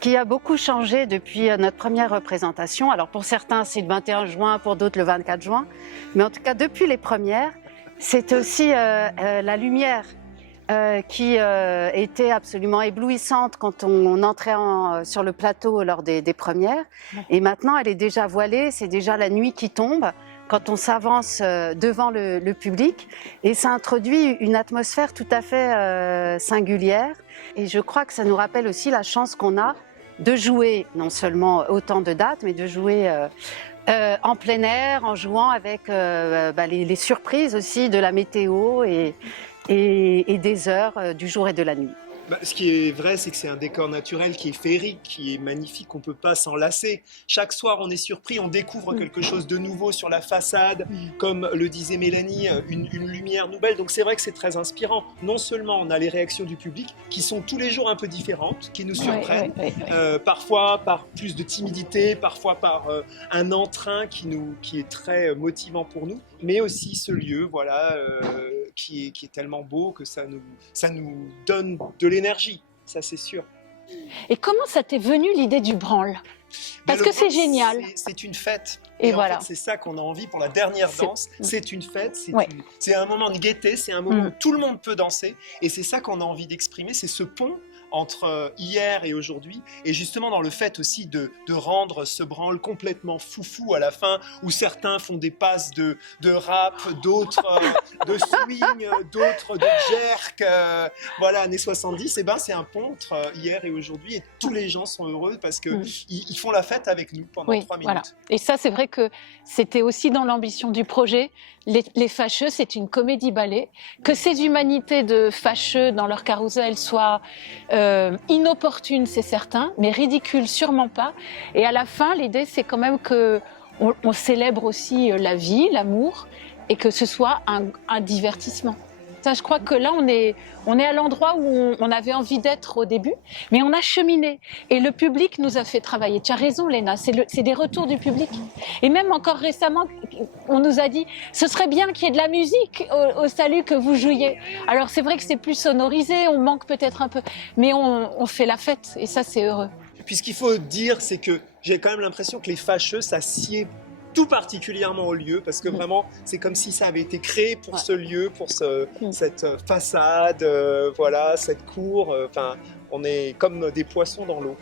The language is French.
Ce qui a beaucoup changé depuis notre première représentation, alors pour certains c'est le 21 juin, pour d'autres le 24 juin, mais en tout cas depuis les premières, c'est aussi la lumière qui était absolument éblouissante quand on entrait sur le plateau lors des premières. Et maintenant, elle est déjà voilée, c'est déjà la nuit qui tombe quand on s'avance devant le public. Et ça introduit une atmosphère tout à fait singulière. Et je crois que ça nous rappelle aussi la chance qu'on a de jouer, non seulement autant de dates, mais de jouer en plein air, en jouant avec les surprises aussi de la météo et des heures du jour et de la nuit. Ce qui est vrai, c'est que c'est un décor naturel qui est féerique, qui est magnifique, on ne peut pas s'en lasser. Chaque soir, on est surpris, on découvre quelque chose de nouveau sur la façade, comme le disait Mélanie, une lumière nouvelle. Donc c'est vrai que c'est très inspirant. Non seulement on a les réactions du public, qui sont tous les jours un peu différentes, qui nous surprennent, parfois par plus de timidité, parfois par un entrain qui est très motivant pour nous, mais aussi ce lieu, voilà, qui est tellement beau que ça nous donne de l'énergie, ça c'est sûr. Et comment ça t'est venu l'idée du branle? Parce que c'est génial. C'est une fête. Et en voilà. fait, c'est ça qu'on a envie pour la dernière danse. C'est une fête, Ouais. c'est un moment de gaieté, c'est un moment où tout le monde peut danser. Et c'est ça qu'on a envie d'exprimer, c'est ce pont entre hier et aujourd'hui, et justement dans le fait aussi de rendre ce branle complètement foufou à la fin, où certains font des passes de rap, d'autres de swing, d'autres de jerk, voilà, années 70, et ben c'est un pont entre hier et aujourd'hui, et tous les gens sont heureux parce que ils font la fête avec nous pendant 3 minutes. Voilà. Et ça, c'est vrai que c'était aussi dans l'ambition du projet. Les Fâcheux, c'est une comédie-ballet. Que ces humanités de fâcheux dans leur carrousel soient inopportunes, c'est certain, mais ridicules, sûrement pas. Et à la fin, l'idée, c'est quand même qu'on célèbre aussi la vie, l'amour, et que ce soit un divertissement. Ça, je crois que là, on est à l'endroit où on avait envie d'être au début, mais on a cheminé. Et le public nous a fait travailler. Tu as raison, Léna, c'est des retours du public. Et même encore récemment, on nous a dit « ce serait bien qu'il y ait de la musique au salut que vous jouiez ». Alors c'est vrai que c'est plus sonorisé, on manque peut-être un peu, mais on fait la fête, et ça, c'est heureux. Et puis ce qu'il faut dire, c'est que j'ai quand même l'impression que les Fâcheux, ça sied tout particulièrement au lieu, parce que vraiment, c'est comme si ça avait été créé pour ce lieu, pour cette façade, voilà, cette cour. Enfin, on est comme des poissons dans l'eau.